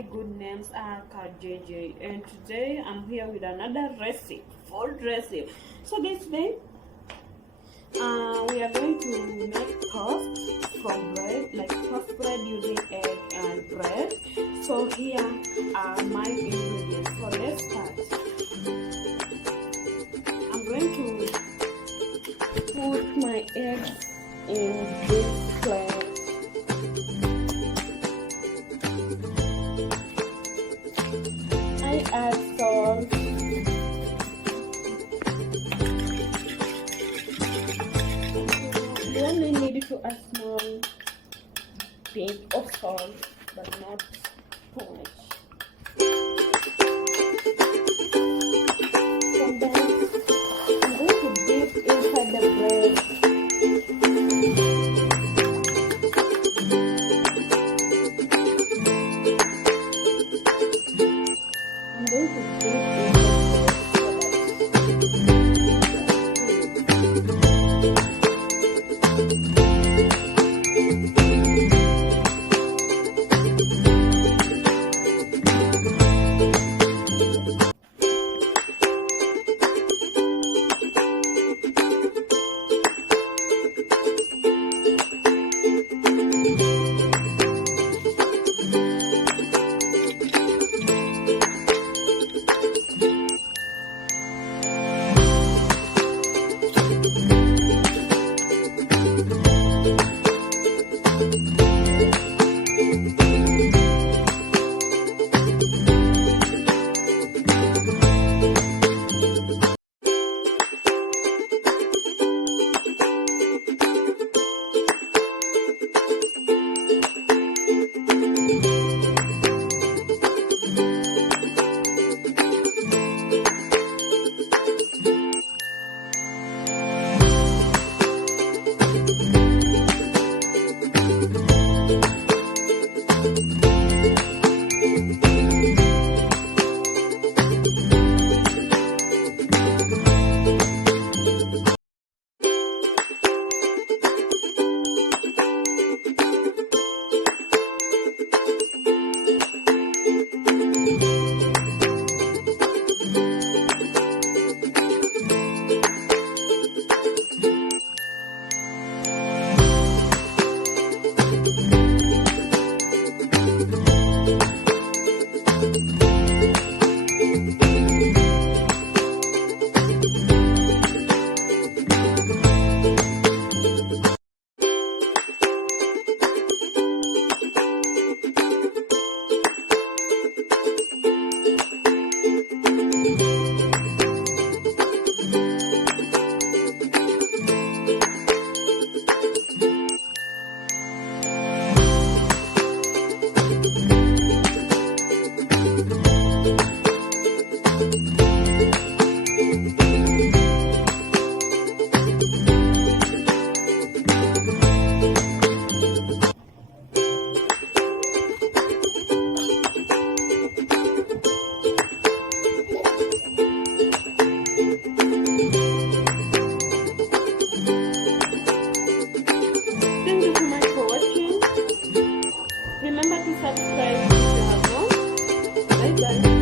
my good names are KJJ, and today I'm here with another recipe, food recipe. So this day, we are going to make toast from bread, like toast bread using egg and bread. So here are my ingredients. So let's start. I'm going to put my eggs in this plate. I add salt. You only need to add small bit of salt, but not too much. From then, I'm going to dip inside the bread. I'm going to dip in Thank you so much for watching. Remember to subscribe if you have not. Bye bye.